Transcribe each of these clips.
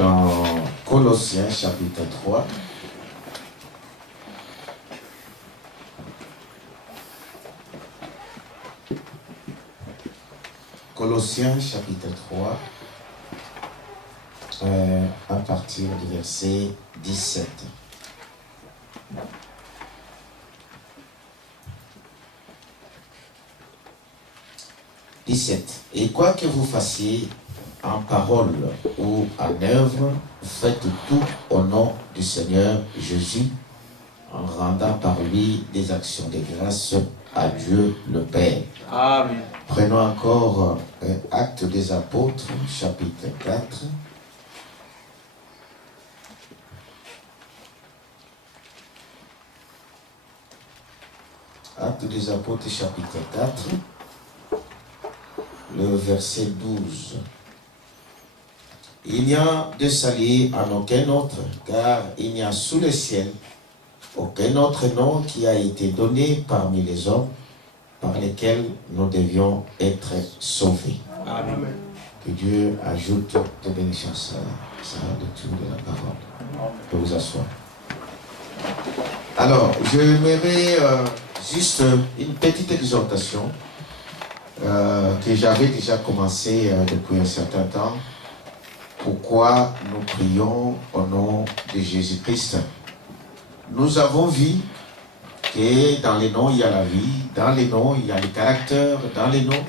dans Colossiens chapitre 3. Colossiens chapitre 3, à partir du verset 17. Et quoi que vous fassiez en parole ou en œuvre, faites tout au nom du Seigneur Jésus, en rendant par lui des actions de grâce à Dieu le Père. Amen. Prenons encore Actes des Apôtres, chapitre 4. Actes des Apôtres, chapitre 4, le verset 12. Il n'y a de salut en aucun autre, car il n'y a sous le ciel aucun autre nom qui a été donné parmi les hommes par lesquels nous devions être sauvés. Amen. Que Dieu ajoute de bénédictions à de tout de la parole. Que vous asseoir. Alors, je mets juste une petite exhortation que j'avais déjà commencé depuis un certain temps. Pourquoi nous prions au nom de Jésus-Christ? Nous avons vu que dans les noms, il y a la vie, dans les noms, il y a le caractère, dans les noms,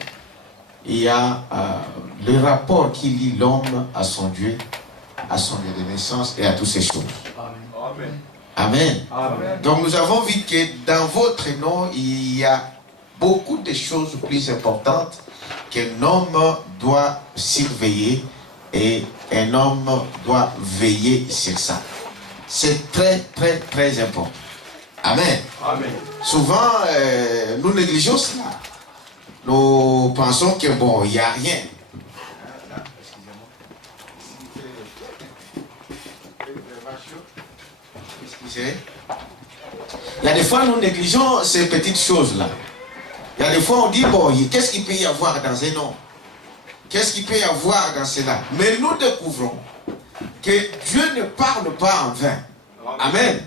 il y a le rapport qui lie l'homme à son Dieu, à son lieu de naissance et à toutes ces choses. Amen. Amen. Amen. Donc nous avons vu que dans votre nom, il y a beaucoup de choses plus importantes qu'un homme doit surveiller et un homme doit veiller sur ça. C'est très, très, très important. Amen. Amen. Souvent, nous négligeons cela. Nous pensons que bon, il n'y a rien. Excusez. Il y a des fois, nous négligeons ces petites choses-là. Il y a des fois, on dit, bon, qu'est-ce qu'il peut y avoir dans un nom? Qu'est-ce qu'il peut y avoir dans cela? Mais nous découvrons que Dieu ne parle pas en vain. Amen.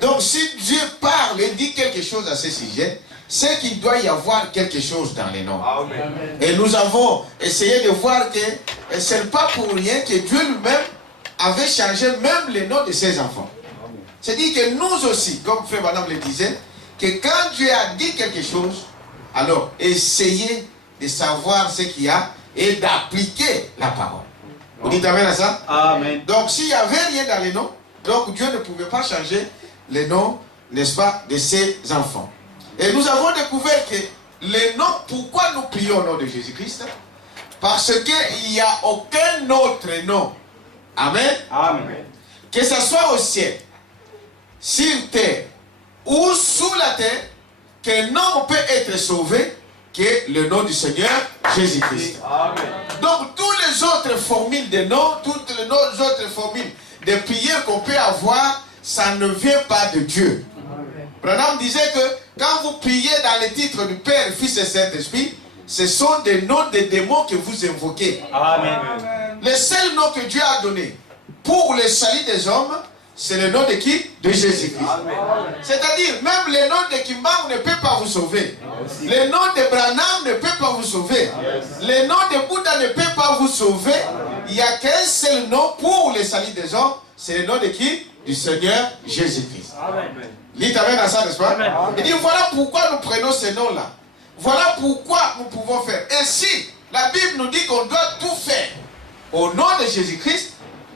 Donc si Dieu parle et dit quelque chose à ce sujet, c'est qu'il doit y avoir quelque chose dans les noms. Amen. Et nous avons essayé de voir que ce n'est pas pour rien que Dieu lui-même avait changé même les noms de ses enfants. C'est-à-dire que nous aussi, comme Frère Madame le disait, que quand Dieu a dit quelque chose, alors essayez de savoir ce qu'il y a et d'appliquer la parole. Vous dites amen à ça? Amen. Donc s'il n'y avait rien dans les noms, donc Dieu ne pouvait pas changer les noms, n'est-ce pas, de ses enfants. Et nous avons découvert que les noms, pourquoi nous prions au nom de Jésus-Christ? Parce qu'il n'y a aucun autre nom. Amen. Amen. Que ce soit au ciel, sur terre ou sous la terre, qu'un homme peut être sauvé que le nom du Seigneur Jésus-Christ. Amen. Donc, toutes les autres formules de noms, toutes les autres formules de prières qu'on peut avoir, ça ne vient pas de Dieu. Branham disait que quand vous priez dans les titres du Père, Fils et Saint-Esprit, ce sont des noms de démons que vous invoquez. Amen. Le seul nom que Dieu a donné pour le salut des hommes, c'est le nom de qui? De Jésus-Christ. C'est-à-dire, même le nom de Kimbang ne peut pas vous sauver. Le nom de Branham ne peut pas vous sauver. Le nom de Bouddha ne peut pas vous sauver. Il n'y a qu'un seul nom pour le salut des hommes, c'est le nom de qui? Du Seigneur Jésus-Christ. Dites amen à ça, n'est-ce pas? Il dit, voilà pourquoi nous prenons ces noms-là. Voilà pourquoi nous pouvons faire. Ainsi, la Bible nous dit qu'on doit tout faire au nom de Jésus-Christ.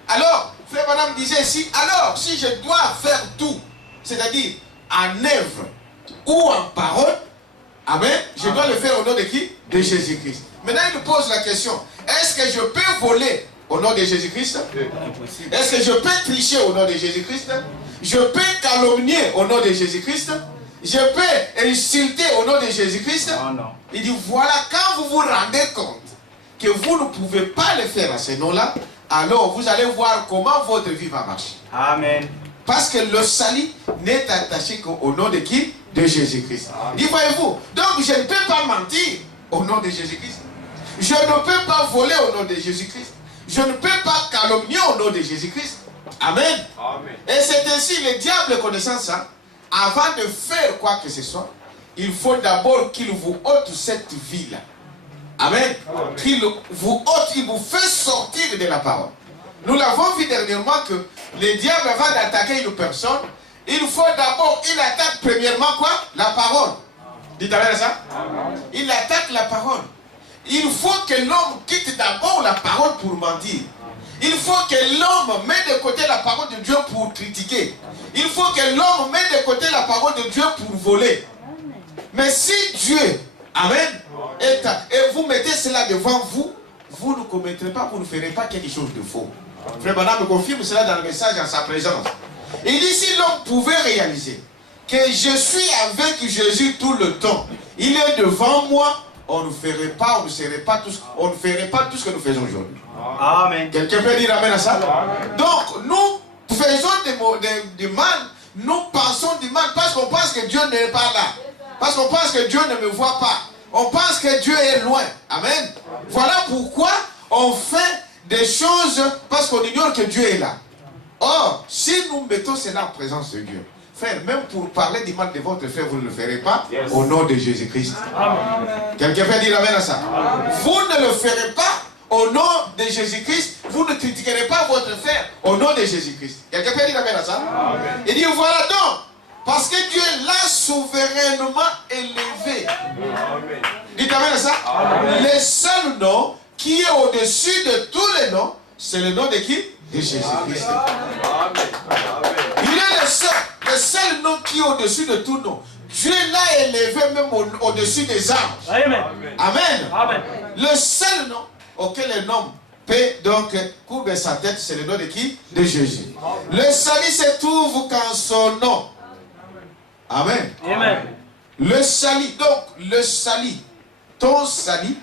Alors, Frère Madame disait ici, alors si je dois faire tout, c'est-à-dire en œuvre ou en parole, amen, je dois le faire au nom de qui? De Jésus-Christ. Maintenant, il nous pose la question, est-ce que je peux voler au nom de Jésus-Christ? Est-ce que je peux tricher au nom de Jésus-Christ? Je peux calomnier au nom de Jésus-Christ? Je peux insulter au nom de Jésus-Christ? Il dit, voilà, quand vous vous rendez compte que vous ne pouvez pas le faire à ce nom-là, alors vous allez voir comment votre vie va marcher. Amen. Parce que le salut n'est attaché qu'au nom de qui? De Jésus-Christ. Dit, voyez-vous, donc je ne peux pas mentir au nom de Jésus-Christ. Je ne peux pas voler au nom de Jésus-Christ. je ne peux pas calomnier au nom de Jésus-Christ. Amen. Amen. Et c'est ainsi, le diable connaissant ça, avant de faire quoi que ce soit, il faut d'abord qu'il vous ôte cette vie-là. Amen. Qu'il vous ôte, il vous fait sortir de la parole. Nous l'avons vu dernièrement que le diable, avant d'attaquer une personne, il faut d'abord, il attaque premièrement quoi? La parole. Dites Amen à ça? Il attaque la parole. Il faut que l'homme quitte d'abord la parole pour mentir. Il faut que l'homme mette de côté la parole de Dieu pour critiquer. Il faut que l'homme mette de côté la parole de Dieu pour voler. Mais si Dieu, Amen, et vous mettez cela devant vous, vous ne commettrez pas, vous ne ferez pas quelque chose de faux. Frère Branham me confirme cela dans le message en sa présence. Il dit, si l'homme pouvait réaliser que je suis avec Jésus tout le temps, il est devant moi, on ne ferait pas, on ne ferait pas tout ce que nous faisons aujourd'hui. Amen. Quelqu'un peut dire Amen à ça? Amen. Donc, nous faisons du mal, nous pensons du mal parce qu'on pense que Dieu n'est pas là. Parce qu'on pense que Dieu ne me voit pas. On pense que Dieu est loin. Amen. Voilà pourquoi on fait des choses parce qu'on ignore que Dieu est là. Or, si nous mettons cela en présence de Dieu, frère, même pour parler du mal de votre frère, vous ne le ferez pas au nom de Jésus-Christ. Quelqu'un peut dire Amen à ça? Amen. Vous ne le ferez pas au nom de Jésus-Christ. Vous ne critiquerez pas votre frère au nom de Jésus-Christ. Quelqu'un peut dire Amen à ça? Amen. Il dit voilà donc, parce que Dieu l'a souverainement élevé. Amen. Dites Amen à ça? Amen. Le seul nom qui est au-dessus de tous les noms, c'est le nom de qui? De Jésus-Christ. Il est le seul nom qui est au-dessus de tout nom. Dieu l'a élevé même au-dessus des anges. Amen. Amen. Amen. Le seul nom auquel un homme peut donc courber sa tête, c'est le nom de qui? De Jésus. Le salut se trouve qu'en son nom. Amen. Amen. Le salut, donc le salut, ton salut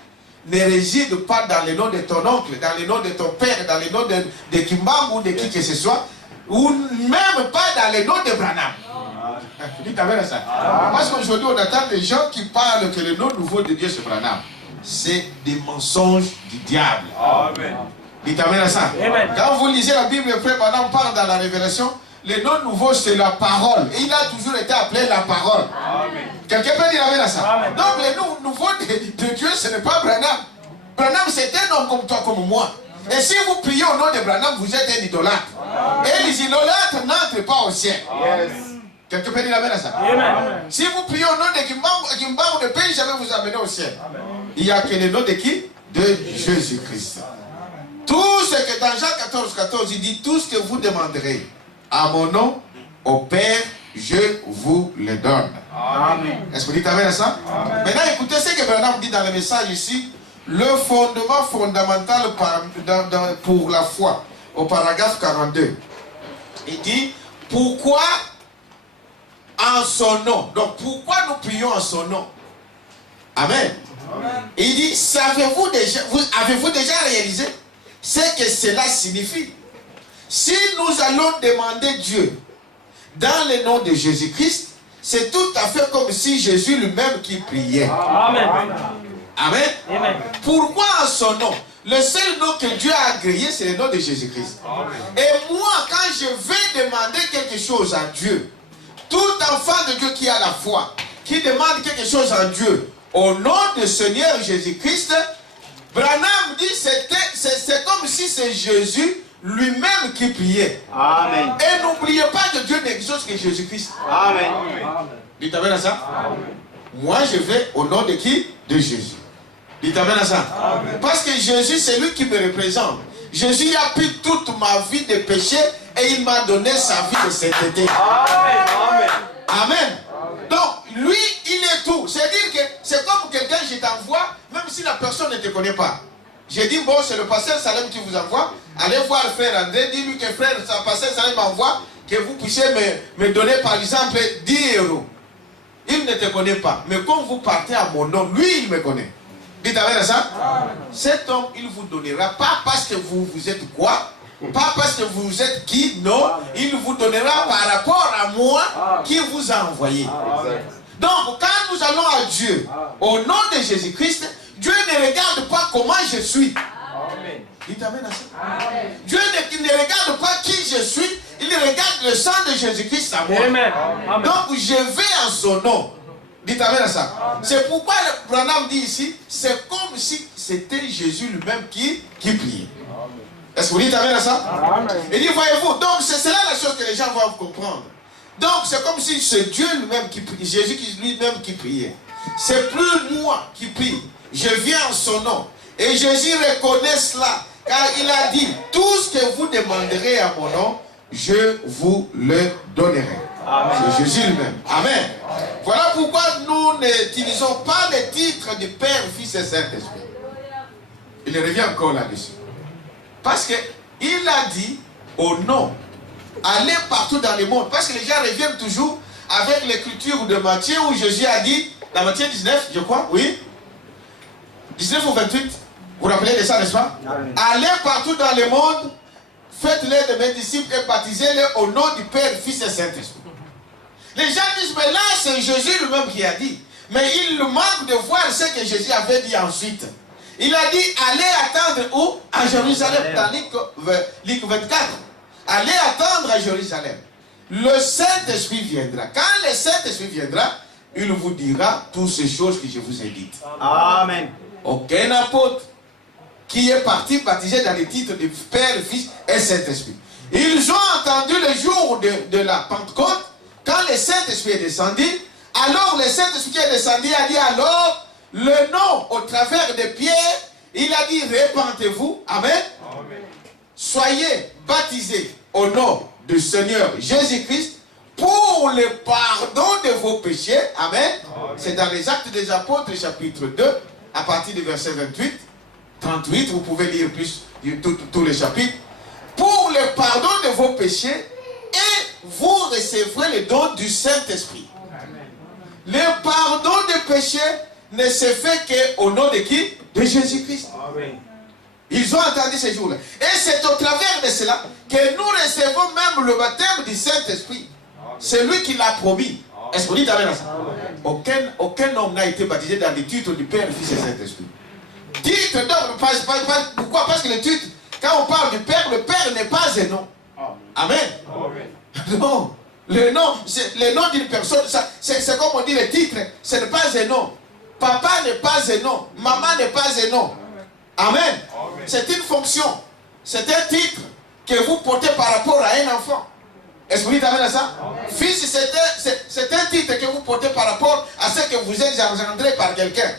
ne réside pas dans le nom de ton oncle, dans le nom de ton père, dans le nom de Kimbang ou de qui que ce soit, ou même pas dans le nom de Branham. Dites Amen à ça. Parce qu'aujourd'hui on attend des gens qui parlent que le nom nouveau de Dieu c'est Branham. C'est des mensonges du diable. Amen. Dites Amen à ça. Amen. Quand vous lisez la Bible, le frère Branham parle dans la Révélation, le nom nouveau c'est la parole. Et il a toujours été appelé la parole. Amen. Quelqu'un peut dire Amen à ça? Amen. Donc le nom nouveau de Dieu ce n'est pas Branham. Branham c'est un homme comme toi, comme moi. Et si vous priez au nom de Branham, vous êtes un idolâtre. Et les idolâtres n'entrent pas au ciel. Yes. Quelqu'un peut dire Amen à ça? Amen. Si vous priez au nom de Kimbang ou de pays, je vais vous amener au ciel. Amen. Il n'y a que le nom de qui? De Jésus-Christ. Tout ce que dans Jean 14, il dit, tout ce que vous demanderez à mon nom, au Père, je vous le donne. Amen. Est-ce que vous dites Amen à ça? Amen. Maintenant, écoutez ce que Branham dit dans le message ici. Le fondement fondamental pour la foi, au paragraphe 42. Il dit, pourquoi en son nom? Donc, pourquoi nous prions en son nom? Amen. Amen. Il dit, avez-vous déjà réalisé ce que cela signifie? Si nous allons demander Dieu dans le nom de Jésus-Christ, c'est tout à fait comme si Jésus lui-même qui priait. Amen. Amen. Amen. Pourquoi en son nom? Le seul nom que Dieu a agréé, c'est le nom de Jésus-Christ. Et moi, quand je vais demander quelque chose à Dieu, tout enfant de Dieu qui a la foi, qui demande quelque chose à Dieu, au nom du Seigneur Jésus-Christ, Branham dit c'est comme si c'est Jésus lui-même qui priait. Amen. Et n'oubliez pas que Dieu n'exauce que Jésus-Christ. Amen. Dites Amen à ça? Amen. Moi, je vais au nom de qui? De Jésus. Dites Amen à ça. Amen. Parce que Jésus, c'est lui qui me représente. Jésus a pris toute ma vie de péché et il m'a donné sa vie de sainteté. Amen. Amen. Amen. Donc, lui, il est tout. C'est-à-dire que c'est comme quelqu'un, je t'envoie, même si la personne ne te connaît pas. J'ai dit, bon, c'est le pasteur Salem qui vous envoie. Allez voir le frère André, dis-lui que frère, pasteur Salem m'envoie, que vous puissiez me donner par exemple 10 €. Il ne te connaît pas. Mais quand vous partez à mon nom, lui, il me connaît. Dites Amen à ça? Cet homme, il vous donnera, pas parce que vous êtes quoi, pas parce que vous êtes qui, non, il vous donnera par rapport à moi qui vous a envoyé. Donc, quand nous allons à Dieu, au nom de Jésus-Christ, Dieu ne regarde pas comment je suis. Dites amen à ça. Dieu ne regarde pas qui je suis, il regarde le sang de Jésus-Christ à moi. Amen. Donc je vais en son nom. Dites amen à ça. C'est pourquoi le Branham dit ici, c'est comme si c'était Jésus lui-même qui priait. Est-ce que vous dites amen à ça? Il dit, voyez-vous, donc c'est là la chose que les gens vont comprendre. Donc c'est comme si c'est Dieu lui-même qui prie, Jésus lui-même qui priait. C'est plus moi qui prie, je viens en son nom. Et Jésus reconnaît cela, car il a dit, tout ce que vous demanderez à mon nom, je vous le donnerai. C'est Jésus lui-même. Amen. Voilà pourquoi nous n'utilisons pas les titres du Père, Fils et Saint-Esprit. Il revient encore là-dessus. Parce qu'il a dit au nom, allez partout dans le monde. Parce que les gens reviennent toujours avec l'écriture de Matthieu où Jésus a dit, dans Matthieu 19, je crois, oui, 19 ou 28, vous vous rappelez de ça, n'est-ce pas? Allez partout dans le monde, faites-les de mes disciples et baptisez-les au nom du Père, Fils et Saint-Esprit. Les gens disent, mais là c'est Jésus lui-même qui a dit. Mais il manque de voir ce que Jésus avait dit ensuite. Il a dit, allez attendre où? À Jérusalem, dans Luc 24. Allez attendre à Jérusalem. Le Saint-Esprit viendra. Quand le Saint-Esprit viendra, il vous dira toutes ces choses que je vous ai dites. Amen. Aucun apôtre qui est parti baptisé dans les titres du Père, Fils et Saint-Esprit. Ils ont entendu le jour de la Pentecôte, quand le Saint-Esprit est descendu. Alors le Saint-Esprit qui est descendu a dit alors, le nom au travers de Pierre, il a dit répentez-vous, amen. Amen. Soyez baptisés au nom du Seigneur Jésus-Christ pour le pardon de vos péchés, amen. C'est dans les Actes des Apôtres chapitre 2, à partir du verset 28, 38, vous pouvez lire plus tous les chapitres. Pour le pardon de vos péchés, et vous recevrez le don du Saint-Esprit. Le pardon des péchés ne se fait qu'au nom de qui? De Jésus-Christ. Ils ont entendu ces jours-là. Et c'est au travers de cela que nous recevons même le baptême du Saint-Esprit. C'est lui qui l'a promis. Est-ce que vous dites amen à ça? Aucun homme n'a été baptisé dans les titres du Père, Fils et Saint-Esprit. Titre, donc, pourquoi? Parce que le titre, quand on parle du Père, le Père n'est pas un nom. Amen. Non. Le nom d'une personne, c'est comme on dit le titre, ce n'est pas un nom. Papa n'est pas un nom. Maman n'est pas un nom. Amen. C'est une fonction. C'est un titre que vous portez par rapport à un enfant. Est-ce que vous dites amen à ça? Fils, c'est un titre que vous portez par rapport à ce que vous êtes engendré par quelqu'un.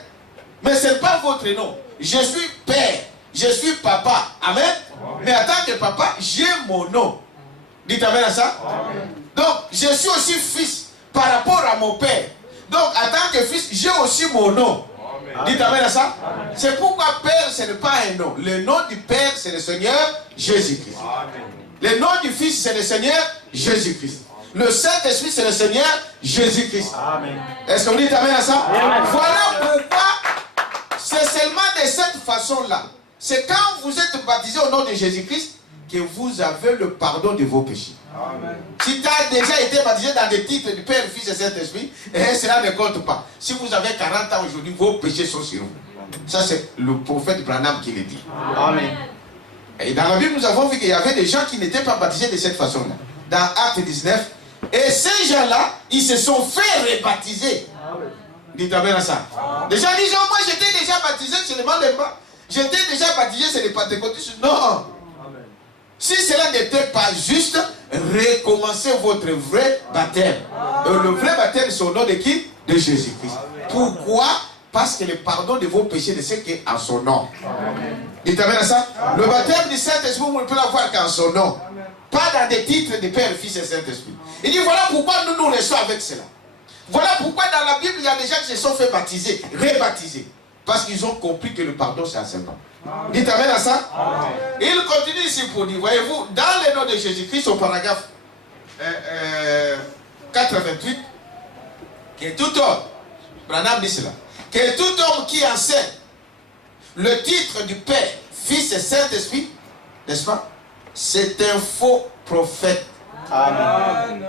Mais ce n'est pas votre nom. Je suis père. Je suis papa. Amen. Mais en tant que papa, j'ai mon nom. Dites amen à ça? Donc, je suis aussi fils par rapport à mon père. Donc, en tant que fils, j'ai aussi mon nom. Dites amen à ça? C'est pourquoi Père, ce n'est pas un nom. Le nom du Père, c'est le Seigneur Jésus-Christ. Le nom du Fils, c'est le Seigneur Jésus-Christ. Le Saint-Esprit, c'est le Seigneur Jésus-Christ. Est-ce que vous dites amen à ça? Voilà pourquoi c'est seulement de cette façon-là. C'est quand vous êtes baptisé au nom de Jésus-Christ que vous avez le pardon de vos péchés. Amen. Si tu as déjà été baptisé dans des titres du Père, Fils et Saint-Esprit, cela ne compte pas. Si vous avez 40 ans aujourd'hui, vos péchés sont sur vous. Ça, c'est le prophète Branham qui le dit. Amen. Et dans la Bible, nous avons vu qu'il y avait des gens qui n'étaient pas baptisés de cette façon-là. Dans Acte 19. Et ces gens-là, ils se sont fait rebaptiser. Dites amen à ça. Les gens disent, oh, moi j'étais déjà baptisé, c'est le mal de pas. J'étais déjà baptisé, c'est les pentecôtistes. Non. Si cela n'était pas juste, recommencez votre vrai baptême. Le vrai baptême, c'est au nom de qui? De Jésus-Christ. Pourquoi? Parce que le pardon de vos péchés ne c'est qu'en son nom. Dites amen à ça. Le baptême du Saint-Esprit, vous ne pouvez l'avoir qu'en son nom. Pas dans des titres de Père, Fils et Saint-Esprit. Il dit, voilà pourquoi nous nous laissons avec cela. Voilà pourquoi dans la Bible, il y a des gens qui se sont fait baptiser, rebaptiser. Parce qu'ils ont compris que le pardon, c'est à 5 ans. Dites amen à ça. Amen. Il continue ici pour dire, voyez-vous, dans le nom de Jésus-Christ, au paragraphe 428, que tout homme, Branham dit cela, que tout homme qui enseigne le titre du Père, Fils et Saint-Esprit, n'est-ce pas, c'est un faux prophète. Amen.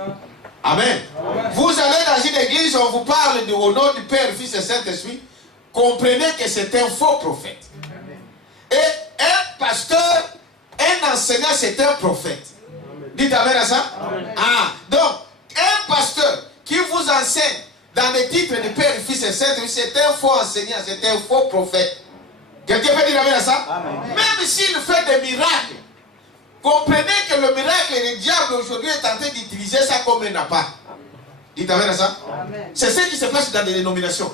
Amen. Amen. Vous allez dans une église, on vous parle au nom du Père, Fils et Saint-Esprit, comprenez que c'est un faux prophète. Et un pasteur enseignant, c'est un prophète. Dites amen à ça. Ah, donc, un pasteur qui vous enseigne dans les titres de Père, Fils et Saint-Esprit, c'est un faux enseignant, c'est un faux prophète. Quelqu'un peut dire amen à ça? Amen. Même s'il fait des miracles, comprenez que le miracle, le diable aujourd'hui est en train d'utiliser ça comme un appât. Dites amen à ça? C'est ce qui se passe dans les dénominations.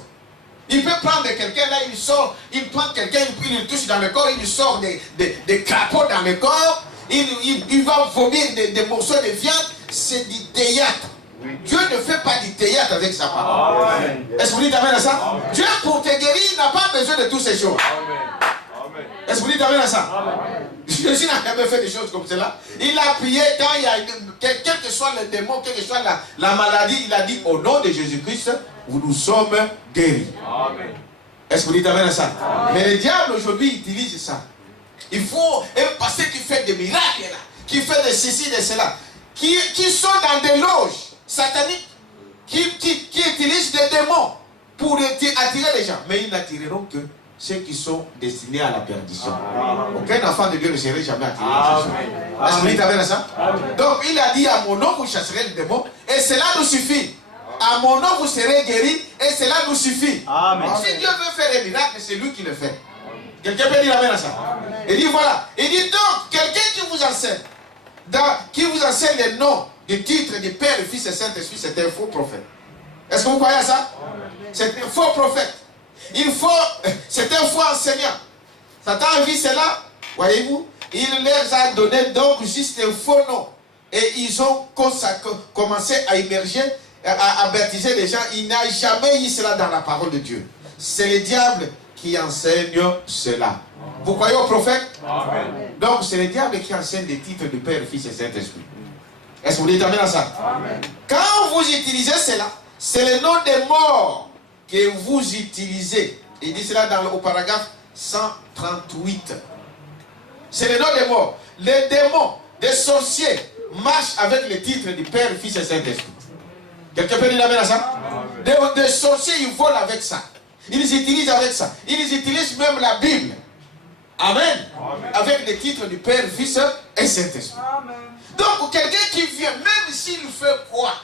Il peut prendre quelqu'un, là, il sort, il prend quelqu'un, il le touche dans le corps, il sort des crapauds dans le corps, il va vomir des morceaux de viande. C'est du théâtre. Dieu ne fait pas du théâtre avec sa parole. Est-ce que vous dites amen à ça? Amen. Dieu, pour te guérir, n'a pas besoin de toutes ces choses. Est-ce que vous dites amen à ça? Jésus n'a jamais fait des choses comme cela. Il a prié quand il y a, quel que soit le démon, quelle que soit la maladie, il a dit au nom de Jésus-Christ, nous sommes guéris. Est-ce que vous dites amen à ça? Mais le diable aujourd'hui utilise ça. Il faut un pasteur qui fait des miracles là, qui fait de ceci, de cela, qui sont dans des loges sataniques, qui utilisent des démons pour attirer les gens. Mais ils n'attireront que ceux qui sont destinés à la perdition. Aucun enfant de Dieu ne serait jamais attiré. Est-ce que vous dites amen à ça? Donc il a dit à mon nom vous chasserez le démon et cela nous suffit. À mon nom vous serez guéris et cela nous suffit. Amen. Si Dieu veut faire des miracles, c'est lui qui le fait. Quelqu'un peut dire amen à ça? Amen. Il dit voilà. Il dit donc, quelqu'un qui vous enseigne les noms du titre du Père, du Fils et Saint-Esprit, c'est un faux prophète. Est-ce que vous croyez à ça? C'est un faux prophète. C'est un faux enseignant. Satan a vu cela, voyez-vous, il leur a donné donc juste un faux nom. Et ils ont commencé à immerger, à baptiser les gens. Il n'a jamais eu cela dans la parole de Dieu. C'est le diable qui enseigne cela. Vous croyez au prophète? Amen. Donc c'est le diable qui enseigne les titres de Père, Fils et Saint-Esprit. Est-ce que vous dites amen à ça? Amen. Quand vous utilisez cela, c'est le nom des morts que vous utilisez. Il dit cela au paragraphe 138. C'est le nom des morts. Les démons, des sorciers marchent avec le titre du Père, Fils et Saint-Esprit. Quelqu'un peut dire amen à ça? Des sorciers, ils volent avec ça. Ils utilisent avec ça. Ils utilisent même la Bible. Amen. Amen. Avec les titres du Père, Fils et Saint-Esprit. Donc, quelqu'un qui vient, même s'il fait quoi,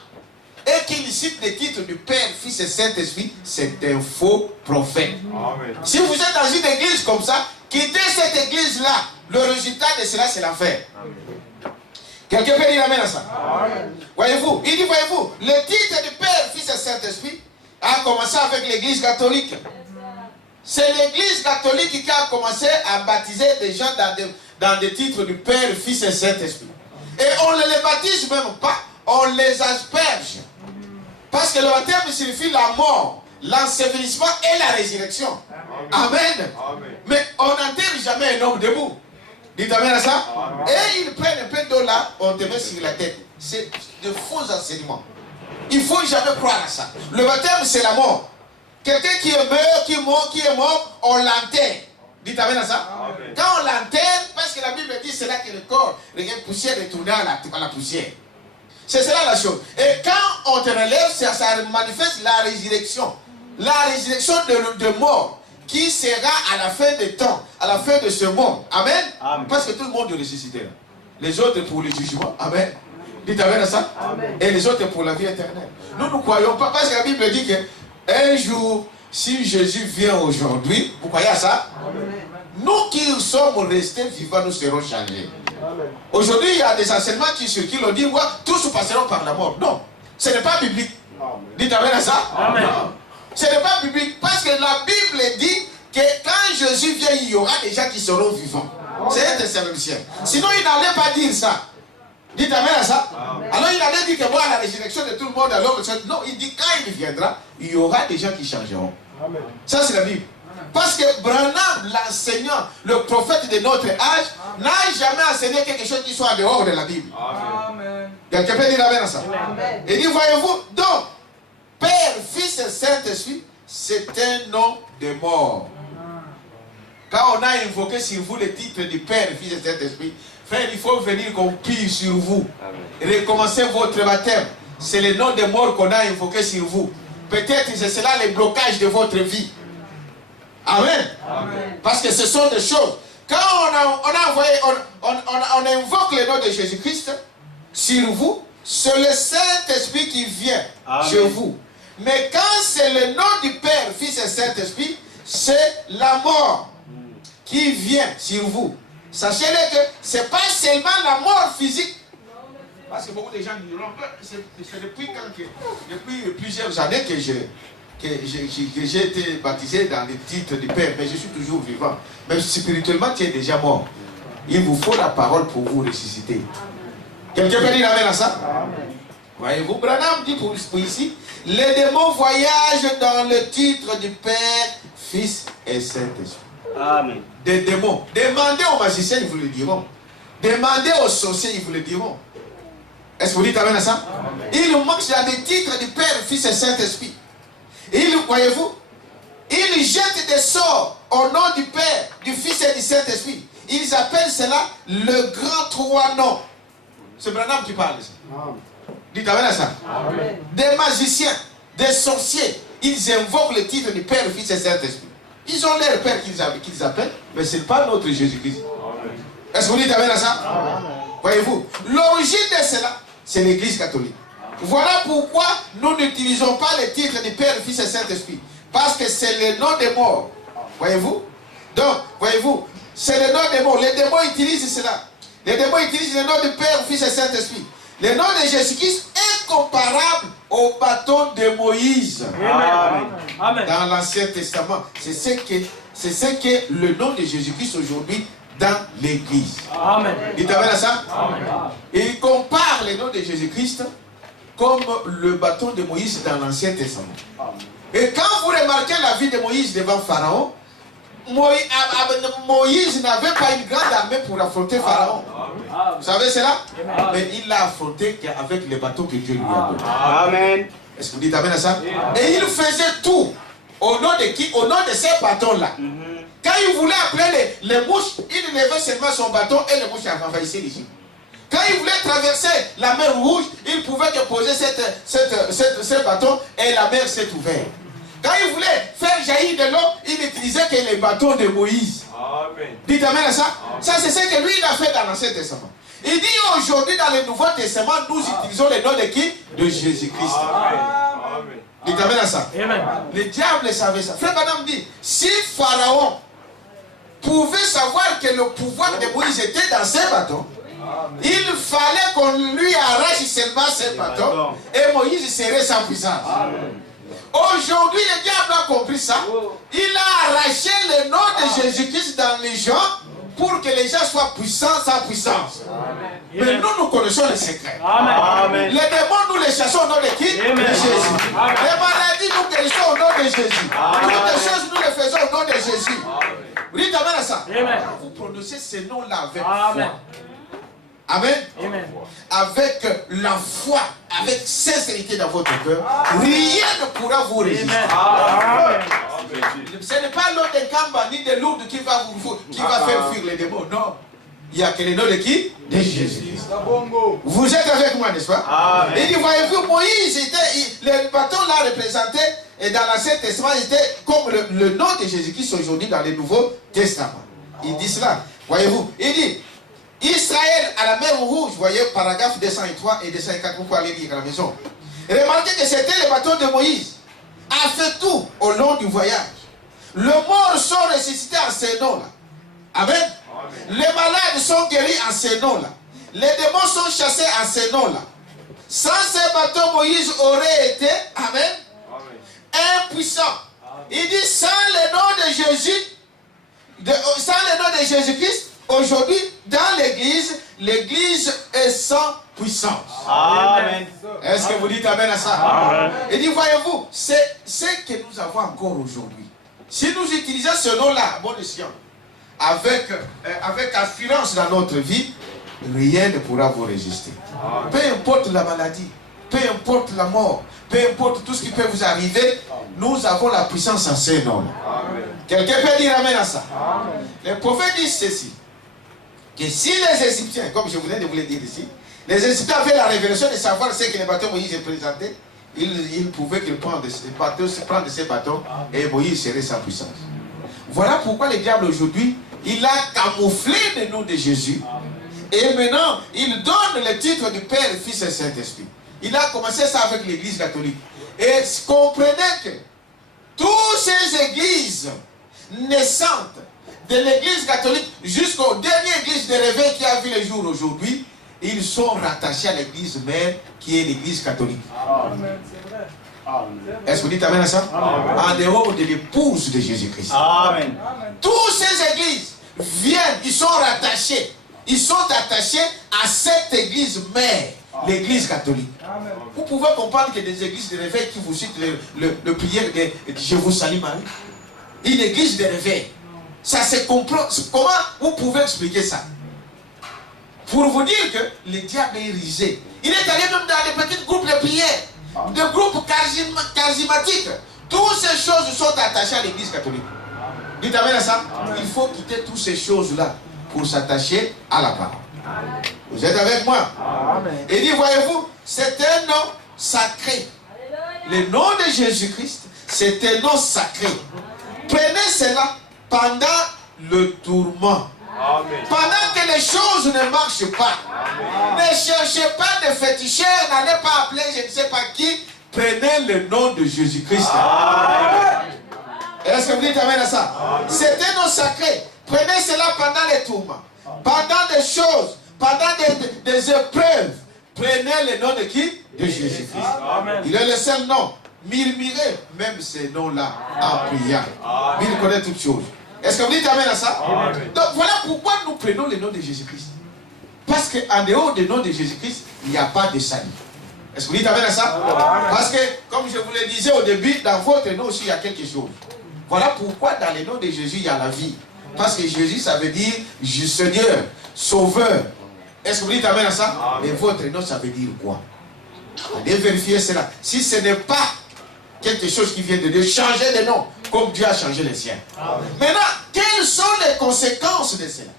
et qu'il cite les titres du Père, Fils et Saint-Esprit, c'est un faux prophète. Amen. Si vous êtes dans une église comme ça, quittez cette église-là. Le résultat de cela, c'est l'enfer. Quelqu'un peut dire amen à ça? Voyez-vous, il dit, voyez-vous, le titre du Père, Fils et Saint-Esprit a commencé avec l'église catholique. C'est l'église catholique qui a commencé à baptiser des gens dans des titres du Père, Fils et Saint-Esprit. Et on ne les baptise même pas, on les asperge. Parce que le baptême signifie la mort, l'ensevelissement et la résurrection. Amen. Amen. Mais on n'enterre jamais un homme debout. Dites amen à ça. Amen. Et ils prennent un peu d'eau là, on te met sur la tête. C'est de faux enseignements. Il ne faut jamais croire à ça. Le baptême, c'est la mort. Quelqu'un qui est mort, on l'enterre. Dites amen à ça. Amen. Quand on l'enterre, parce que la Bible dit c'est là que le corps, la poussière est tournée à la poussière. C'est cela la chose. Et quand on te relève, ça manifeste la résurrection. La résurrection de mort qui sera à la fin des temps, à la fin de ce monde. Amen. Amen. Parce que tout le monde est ressuscité. Les autres pour le jugement. Amen. Dites amen à ça. Amen. Et les autres pour la vie éternelle. Nous ne croyons pas, parce que la Bible dit que un jour, si Jésus vient aujourd'hui, vous croyez à ça? Amen. Nous qui sommes restés vivants, nous serons changés. Aujourd'hui, il y a des enseignements qui circulent, on dit, ouais, tous passeront par la mort. Non, ce n'est pas biblique. Amen. Dites amen à ça. Amen. Ce n'est pas biblique, parce que la Bible dit que quand Jésus vient, il y aura des gens qui seront vivants. C'est un testament. Sinon, il n'allait pas dire ça. Dites amen à ça. Amen. Alors il allait dire que moi, la résurrection de tout le monde, alors non, il dit quand il viendra, il y aura des gens qui changeront. Amen. Ça c'est la Bible. Parce que Branham, l'enseignant, le prophète de notre âge, n'a jamais enseigné quelque chose qui soit en dehors de la Bible. Amen. Quelqu'un peut dire amen à ça. Amen. Et dit, voyez-vous, donc, Père, Fils et Saint-Esprit, c'est un nom de mort. Quand on a invoqué sur vous le titre du Père, Fils et Saint-Esprit, frère, il faut venir qu'on pille sur vous. Amen. Recommencez votre baptême. C'est le nom de mort qu'on a invoqué sur vous. Peut-être que c'est cela le blocage de votre vie. Amen. Amen. Parce que ce sont des choses. Quand on a on invoque le nom de Jésus-Christ sur vous, c'est le Saint-Esprit qui vient chez vous. Mais quand c'est le nom du Père, Fils et Saint-Esprit, c'est la mort qui vient sur vous. Sachez-le que ce n'est pas seulement la mort physique. Parce que beaucoup de gens diront, c'est depuis plusieurs années que j'ai été baptisé dans le titre du Père, mais je suis toujours vivant. Même spirituellement, tu es déjà mort. Il vous faut la parole pour vous ressusciter. Quelqu'un peut dire amen à ça? Voyez-vous, Branham dit pour ici, les démons voyagent dans le titre du Père, Fils et Saint-Esprit. Amen. Des démons. Demandez aux magiciens, ils vous le diront. Demandez aux sorciers, ils vous le diront. Est-ce que vous dites amen à ça? Amen. Ils marchent dans des titres du Père, Fils et Saint-Esprit. Et voyez-vous, ils jettent des sorts au nom du Père, du Fils et du Saint-Esprit. Ils appellent cela le grand trois noms. C'est Branham qui parle de ça. Dites amen à ça. Amen. Des magiciens, des sorciers, ils invoquent le titre du Père, du Fils et du Saint-Esprit. Ils ont leur Père qu'ils appellent, mais ce n'est pas notre Jésus-Christ. Est-ce que vous dites amen à ça? Amen. Voyez-vous, l'origine de cela, c'est l'Église catholique. Voilà pourquoi nous n'utilisons pas le titre du Père, du Fils et du Saint-Esprit. Parce que c'est le nom des morts. Voyez-vous? Donc, voyez-vous, c'est le nom des morts. Les démons utilisent cela. Les démons utilisent le nom du Père, du Fils et du Saint-Esprit. Le nom de Jésus-Christ est comparable au bâton de Moïse. Amen. Amen. Dans l'Ancien Testament. C'est ce que le nom de Jésus-Christ aujourd'hui dans l'Église. Amen. Dites amen à ça? Amen. Et il compare le nom de Jésus-Christ comme le bâton de Moïse dans l'Ancien Testament. Amen. Et quand vous remarquez la vie de Moïse devant Pharaon, Moïse n'avait pas une grande armée pour affronter Pharaon. Amen. Vous savez cela? Amen. Mais il l'a affronté avec le bateau que Dieu lui a donné. Amen. Est-ce que vous dites amen à ça? Amen. Et il faisait tout au nom de qui? Au nom de ces bâtons-là. Quand il voulait appeler les mouches, il levait seulement son bâton et les mouches envahissaient l'Égypte. Quand il voulait traverser la mer Rouge, il pouvait déposer ce bâton et la mer s'est ouverte. Quand il voulait faire jaillir de l'eau, il utilisait que les bâtons de Moïse. Amen. Dites amen à ça. Amen. Ça, c'est ce que lui, il a fait dans l'Ancien Testament. Il dit aujourd'hui, dans le Nouveau Testament, nous utilisons le nom de qui? De Jésus-Christ. Amen. Dites amen à ça. Amen. Le diable savait ça. Frère Madame dit, si Pharaon pouvait savoir que le pouvoir de Moïse était dans ses bâtons, il fallait qu'on lui arrache seulement ses bâtons et Moïse serait sans puissance. Amen. Aujourd'hui, le diable a compris ça. Il a arraché le nom de Jésus-Christ dans les gens pour que les gens soient puissants sans puissance. Amen. Mais nous connaissons le secret. Amen. Les démons, nous les chassons au nom de qui? Amen. De Jésus. Amen. Les maladies, nous guérissons au nom de Jésus. Toutes les choses, nous les faisons au nom de Jésus. Vous dites amen à ça? Amen. Vous prononcez ces noms-là avec foi. Amen. Amen. Avec la foi, avec sincérité dans votre cœur, rien ne pourra vous résister. Amen. Ce n'est pas l'eau de Kamba ni de Lourdes qui va faire fuir les démons. Non. Il n'y a que le nom de qui? De Jésus. Vous êtes avec moi, n'est-ce pas? Amen. Il dit, voyez-vous, Moïse, le bâton là représenté, et dans l'Ancien Testament, était comme le nom de Jésus-Christ aujourd'hui dans le Nouveau Testament. Il dit cela. Voyez-vous, il dit, Israël à la mer Rouge, voyez, paragraphe 203 et 204, vous pouvez aller lire à la maison. Remarquez que c'était le bâton de Moïse. A fait tout au long du voyage. Les morts sont ressuscités en ces noms-là. Amen. Amen. Les malades sont guéris en ces noms-là. Les démons sont chassés en ces noms-là. Sans ces bâtons, Moïse aurait été, amen, impuissant. Amen. Il dit, sans le nom de Jésus, sans le nom de Jésus-Christ, aujourd'hui, dans l'église est sans puissance. Amen. Est-ce que vous dites amen à ça? Amen. Et dit, voyez-vous, c'est ce que nous avons encore aujourd'hui. Si nous utilisons ce nom-là, bon escient, avec assurance dans notre vie, rien ne pourra vous résister. Amen. Peu importe la maladie, peu importe la mort, peu importe tout ce qui peut vous arriver, nous avons la puissance en ce nom. Quelqu'un peut dire amen à ça? Amen. Les prophètes disent ceci, que si les Égyptiens, comme je venais de vous le dire ici, les Égyptiens avaient la révélation de savoir ce que les bâtons Moïse présentait, ils pouvaient prendre ces bâtons et Moïse serait sans puissance. Voilà pourquoi le diable aujourd'hui, il a camouflé le nom de Jésus Et maintenant, il donne le titre du Père, Fils et Saint-Esprit. Il a commencé ça avec l'Église catholique. Et comprenez que toutes ces églises naissantes de l'Église catholique jusqu'aux dernières églises de réveil qui a vu le jour aujourd'hui, ils sont rattachés à l'Église mère qui est l'Église catholique. Amen. C'est vrai. Est-ce que vous dites amen à ça? Amen. En dehors de l'épouse de Jésus-Christ. Amen. Toutes ces églises viennent, ils sont rattachés. Ils sont attachés à cette église mère, l'église catholique. Amen. Vous pouvez comprendre que des églises de réveil qui vous citent le prière de Je vous salue Marie. Une église de réveil. Ça se comprend. Comment vous pouvez expliquer ça? Pour vous dire que le diable est risé. Il est allé même dans des petits groupes de prière, des groupes charismatiques. Toutes ces choses sont attachées à l'église catholique. Dites amen à ça? Il faut quitter toutes ces choses-là pour s'attacher à la parole. Vous êtes avec moi? Amen. Et dit, voyez-vous, c'est un nom sacré. Le nom de Jésus-Christ, c'est un nom sacré. Prenez cela pendant le tourment. Amen. Pendant que les choses ne marchent pas. Ne cherchez pas de féticheurs, n'allez pas appeler je ne sais pas qui. Prenez le nom de Jésus-Christ. Est-ce que vous dites amen à ça? C'est un nom sacré. Prenez cela pendant les tourments, pendant des choses, pendant des épreuves. Prenez le nom de qui? De Jésus-Christ. Il est le seul nom. Murmurez même ces noms-là en priant. Il connaît toutes choses. Est-ce que vous dites amen à ça? Donc voilà pourquoi nous prenons le nom de Jésus-Christ. Parce qu'en dehors du nom de Jésus-Christ, il n'y a pas de salut. Est-ce que vous dites amen à ça? Parce que, comme je vous le disais au début, dans votre nom aussi, il y a quelque chose. Voilà pourquoi dans le nom de Jésus, il y a la vie. Parce que Jésus, ça veut dire Seigneur, Sauveur. Est-ce que vous dites amen à ça? Mais votre nom, ça veut dire quoi? Allez vérifier cela. Si ce n'est pas quelque chose qui vient de Dieu, changez de nom, comme Dieu a changé les siens. Maintenant, quelles sont les conséquences de cela?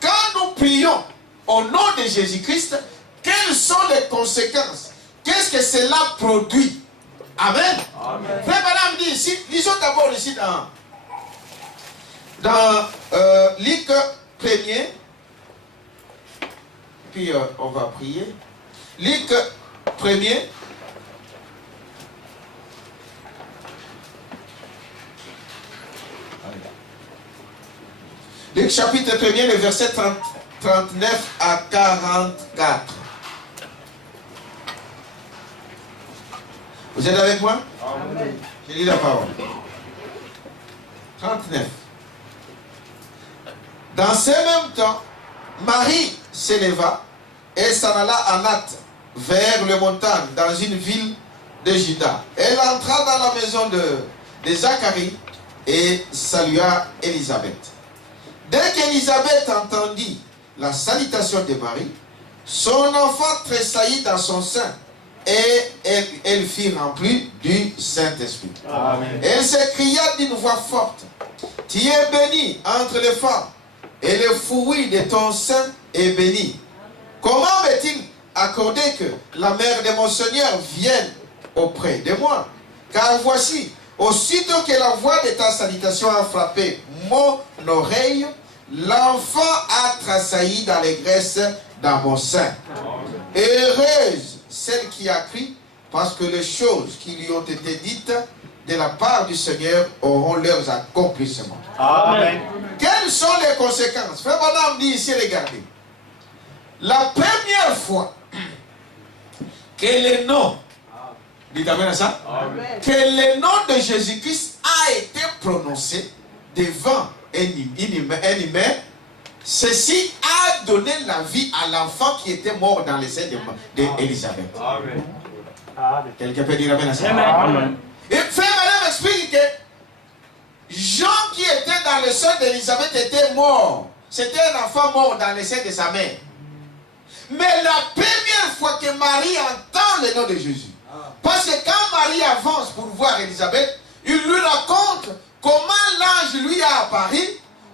Quand nous prions au nom de Jésus-Christ, quelles sont les conséquences? Qu'est-ce que cela produit? Amen. Frère Madame dit ici, lisons d'abord ici dans Luc 1er, puis on va prier. Luc 1er, Luc chapitre 1er, le verset 39 à 44. Vous êtes avec moi? Amen. Je lis la parole. 39. Dans ce même temps, Marie s'éleva et s'en alla en hâte vers le montagne dans une ville de Juda. Elle entra dans la maison de Zacharie et salua Élisabeth. Dès qu'Élisabeth entendit la salutation de Marie, son enfant tressaillit dans son sein et elle fut remplie du Saint-Esprit. Elle s'écria d'une voix forte: Tu es bénie entre les femmes, et le fruit de ton sein est béni. Comment m'est-il accordé que la mère de mon Seigneur vienne auprès de moi? Car voici, aussitôt que la voix de ta salutation a frappé mon oreille, l'enfant a tressailli d'allégresse dans mon sein. Heureuse celle qui a cru, parce que les choses qui lui ont été dites de la part du Seigneur auront leurs accomplissements. Amen. Quelles sont les conséquences? Frère Bonhomme dit ici, regardez. La première fois que le nom, dites amen à ça, que le nom de Jésus-Christ a été prononcé devant un humain, ceci a donné la vie à l'enfant qui était mort dans les seins d'Élisabeth. Amen. Quelqu'un peut dire amen à ça? Amen. Et frère Madame explique que Jean qui était dans le sein d'Élisabeth était mort. C'était un enfant mort dans les seins de sa mère. Mais la première fois que Marie entend le nom de Jésus, parce que quand Marie avance pour voir Élisabeth, il lui raconte comment l'ange lui a apparu,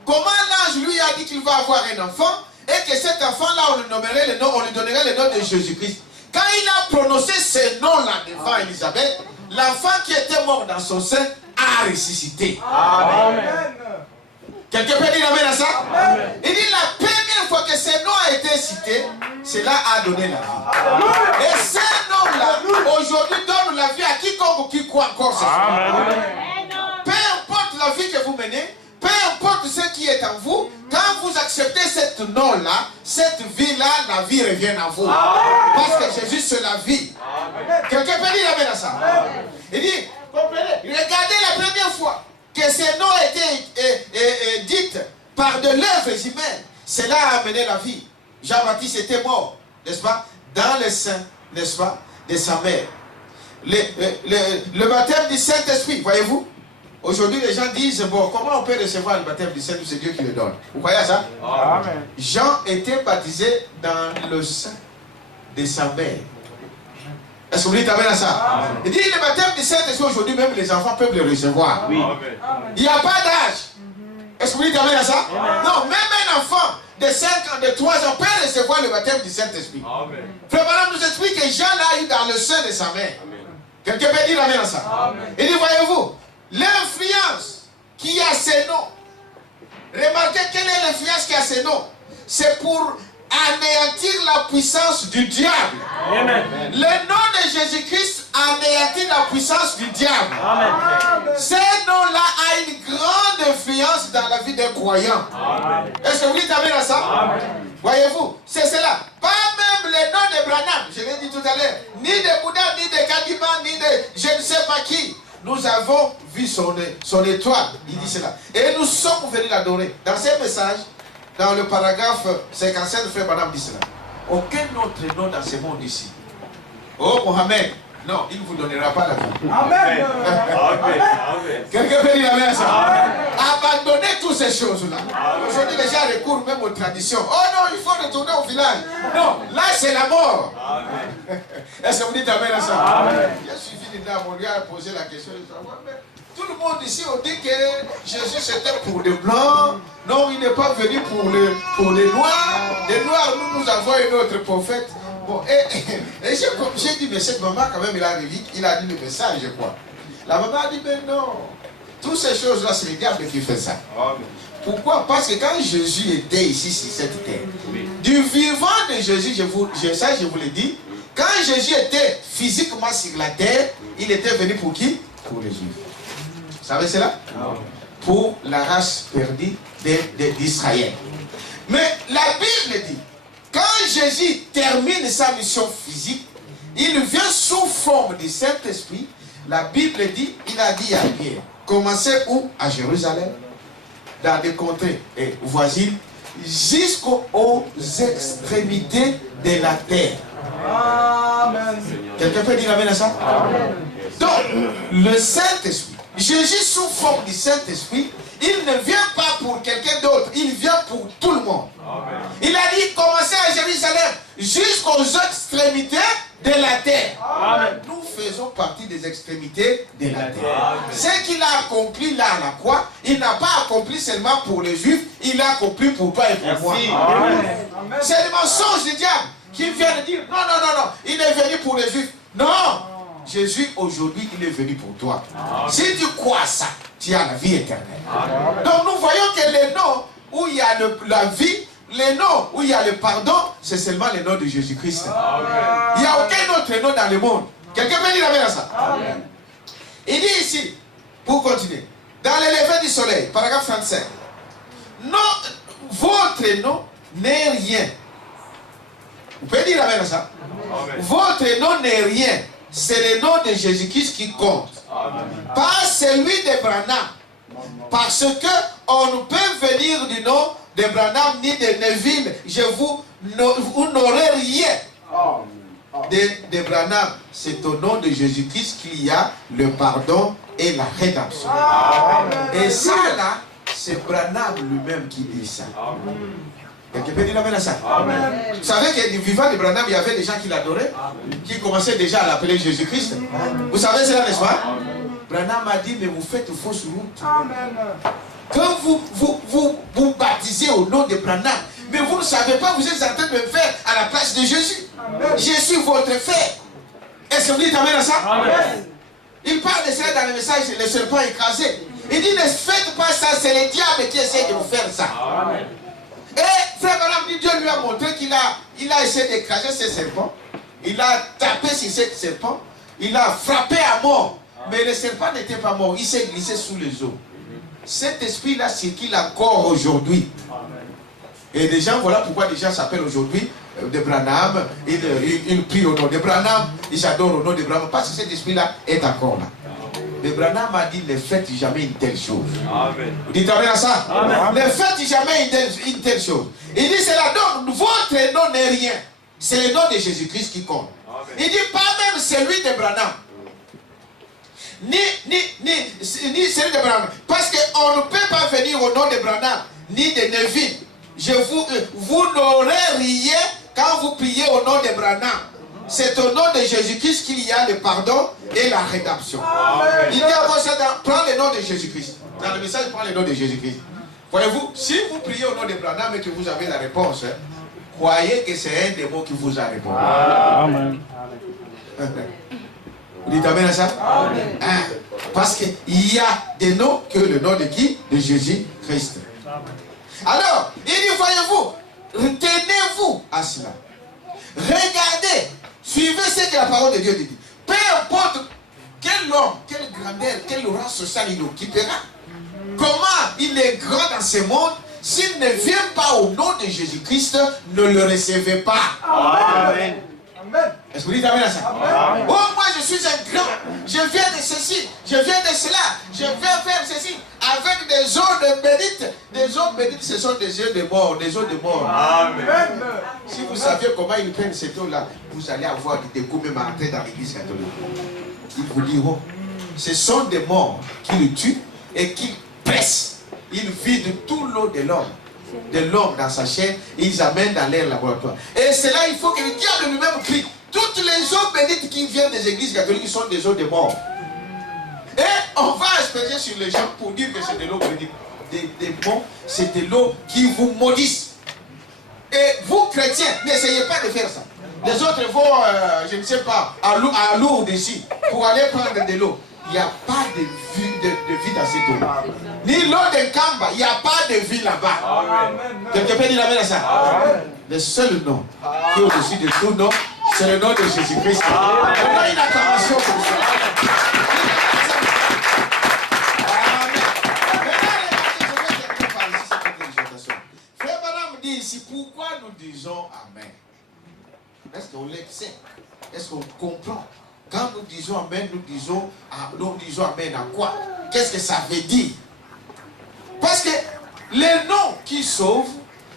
comment l'ange lui a dit qu'il va avoir un enfant, et que cet enfant-là, on lui donnerait le nom de Jésus-Christ. Quand il a prononcé ce nom-là devant Élisabeth, l'enfant qui était mort dans son sein a ressuscité. Amen. Quelqu'un peut dire amen à ça? Amen. Il dit la première fois que ce nom a été cité, ressuscité, cela a donné la vie. Et ce nom-là, aujourd'hui, donne la vie à quiconque qui croit encore ce soir. Peu importe la vie que vous menez, peu importe ce qui est en vous, quand vous acceptez cette nom-là, cette vie-là, la vie revient à vous. Parce que Jésus, c'est la vie. Quelqu'un peut dire amen à ça? Il dit, comprenez, regardez la première fois que ces noms étaient dites par de l'œuvre humaine, cela a amené la vie. Jean-Baptiste était mort, n'est-ce pas, dans le sein, n'est-ce pas, de sa mère. Le baptême du Saint-Esprit, voyez-vous? Aujourd'hui, les gens disent, bon, comment on peut recevoir le baptême du Saint-Esprit? C'est Dieu qui le donne. Vous croyez à ça? Amen. Jean était baptisé dans le sein de sa mère. Est-ce que vous dites amen à ça? Amen. Il dit, le baptême du Saint-Esprit, aujourd'hui, même les enfants peuvent le recevoir. Oui. Il n'y a pas d'âge. Est-ce que vous dites amen à ça? Amen. Non, même un enfant de 5 ans, de 3 ans peut recevoir le baptême du Saint-Esprit. Frère Branham nous explique que Jean l'a eu dans le sein de sa mère. Quelqu'un peut dire amen à ça? Amen. Il dit, voyez-vous, l'influence qui a ces noms, remarquez quelle est l'influence qui a ces noms. C'est pour anéantir la puissance du diable. Amen. Le nom de Jésus-Christ anéantit la puissance du diable. Amen. Ce nom-là a une grande influence dans la vie des croyants. Est-ce que vous dites amen à ça? Amen. Voyez-vous, c'est cela. Pas même le nom de Branham, je l'ai dit tout à l'heure, ni de Bouddha, ni de Kadima, ni de je ne sais pas qui. Nous avons vu son étoile, il dit cela. Et nous sommes venus l'adorer. Dans ce message, dans le paragraphe 55, le frère Branham dit cela. Aucun autre nom dans ce monde ici. Oh Mohamed, non, il ne vous donnera pas la vie. Amen. Quelqu'un peut dire amen à ça? Amen. Abandonnez toutes ces choses-là. Aujourd'hui, les gens recourent même aux traditions. Oh non, il faut retourner au village. Non, là c'est la mort. Est-ce que vous dites amen à ça? Amen. Il a suffi de Montréal poser la question. Tout le monde ici, on dit que Jésus c'était pour les blancs. Non, il n'est pas venu pour les noirs. Les noirs, nous avons un autre prophète. Bon, et j'ai dit, mais cette maman, quand même, il a dit le message, je crois. La maman a dit, mais non. Toutes ces choses-là, c'est le diable qui fait ça. Pourquoi? Parce que quand Jésus était ici sur cette terre, du vivant de Jésus, je vous l'ai dit, quand Jésus était physiquement sur la terre, il était venu pour qui? Pour les Juifs. Vous savez cela? Pour la race perdue d'Israël. Mais la Bible dit, quand Jésus termine sa mission physique, il vient sous forme du Saint-Esprit. La Bible dit, il a dit à Pierre, commencez où? À Jérusalem, dans des contrées voisines, jusqu'aux extrémités de la terre. Amen. Quelqu'un peut dire amen à ça? Amen. Donc, le Saint-Esprit, Jésus sous forme du Saint-Esprit, il ne vient pas pour quelqu'un d'autre, il vient pour tout le monde. Amen. Il a dit, commencez à Jérusalem, jusqu'aux extrémités de la terre. Amen. Nous faisons partie des extrémités de la terre. Ce qu'il a accompli là à la croix, il n'a pas accompli seulement pour les Juifs, il l'a accompli pour toi et pour moi. C'est le mensonge du diable qui vient de dire, non, il est venu pour les Juifs. Non, Jésus aujourd'hui, il est venu pour toi. Amen. Si tu crois ça, tu as la vie éternelle. Amen. Donc nous voyons que les noms où il y a la vie, les noms où il y a le pardon, c'est seulement le nom de Jésus-Christ. Il n'y a aucun autre nom dans le monde. Quelqu'un peut dire amen à ça? Amen. Il dit ici, pour continuer, dans le lever du soleil, paragraphe 35, non, votre nom n'est rien. Vous pouvez dire amen à ça? Amen. Votre nom n'est rien. C'est le nom de Jésus-Christ qui compte. Amen. Pas celui de Branham. Parce que on ne peut venir du nom de Branham ni de Neville. Vous n'aurez rien de Branham. C'est au nom de Jésus-Christ qu'il y a le pardon et la rédemption. Amen. Et ça là, c'est Branham lui-même qui dit ça. Amen. Quelqu'un peut dire amen à ça? Amen. Vous savez que du vivant de Branham, il y avait des gens qui l'adoraient, qui commençaient déjà à l'appeler Jésus-Christ. Vous savez cela, n'est-ce pas? Branham a dit, mais vous faites fausse route. Amen. Quand vous baptisez au nom de Branham, mais vous ne savez pas, vous êtes en train de me faire à la place de Jésus. Amen. Je suis votre frère. Est-ce que vous dites amen à ça? Amen. Il parle de cela dans le message, le serpent écrasé. Il dit, ne faites pas ça, c'est le diable qui essaie de vous faire ça. Amen. Et frère Branham dit, Dieu lui a montré qu'il a essayé d'écraser ces serpents. Il a tapé sur ces serpents. Il a frappé à mort. Mais le serpent n'était pas mort. Il s'est glissé sous les eaux. Cet esprit-là circule encore aujourd'hui. Et les gens, voilà pourquoi les gens s'appellent aujourd'hui de Branham. Ils prient au nom de Branham. Ils adorent au nom de Branham. Parce que cet esprit-là est encore là. Mais Branham a dit, ne faites jamais une telle chose. Amen. Vous dites amen à ça? Amen. Ne faites jamais une telle chose. Il dit, c'est là, donc votre nom n'est rien. C'est le nom de Jésus-Christ qui compte. Amen. Il dit, pas même celui de Branham. Ni celui de Branham. Parce qu'on ne peut pas venir au nom de Branham, ni de Neville. Vous n'aurez rien quand vous priez au nom de Branham. C'est au nom de Jésus-Christ qu'il y a le pardon et la rédemption. Amen. Il dit avant ça, prends le nom de Jésus-Christ. Dans le message, prends le nom de Jésus-Christ. Voyez-vous, si vous priez au nom de Branham et que vous avez la réponse, croyez que c'est un démon qui vous a répondu. Amen. Vous dites amen à ça? Amen. Hein? Parce qu'il y a des noms que le nom de qui? De Jésus-Christ. Alors, il dit, voyez-vous, tenez-vous à cela. Regardez, suivez ce que la parole de Dieu dit. Peu importe quel homme, quelle grandeur, quel rang social il occupera, comment il est grand dans ce monde, s'il ne vient pas au nom de Jésus-Christ, ne le recevez pas. Amen. Est-ce que vous dites amen à ça? Amen. Oh, moi je suis un grand, je viens de ceci, je viens de cela, je viens faire ceci, avec des eaux de bénite. Des eaux bénites, ce sont des yeux de mort, des eaux de mort. Amen. Si vous saviez comment ils prennent cette eau-là, vous allez avoir des coups même à entrer dans l'église catholique. Ils vous diront, ce sont des morts qui le tuent et qui pressent. Ils vident tout l'eau de l'homme dans sa chair, et ils amènent dans leur laboratoire. Et c'est là il faut que le diable lui-même crie. Toutes les eaux bénites qui viennent des églises catholiques sont des eaux de mort. Et on va asperger sur les gens pour dire que c'est de l'eau bénite. Des mots, c'est de l'eau qui vous maudissent. Et vous, chrétiens, n'essayez pas de faire ça. Les autres vont, je ne sais pas, à Lourdes ici, pour aller prendre de l'eau. Il n'y a pas de vie dans cette eau. Ni l'eau de Kamba, il n'y a pas de vie là-bas. Quelqu'un peut dire amen à ça? Amen. Le seul nom qui est au-dessus de tout nom, c'est le nom de Jésus-Christ. On a une acclamation pour ça. Frère Branham dit ici, pourquoi nous disons Amen? Est-ce qu'on le sait? Est-ce qu'on comprend? Quand nous disons Amen, nous disons Amen à quoi? Qu'est-ce que ça veut dire? Parce que les noms qui sauvent,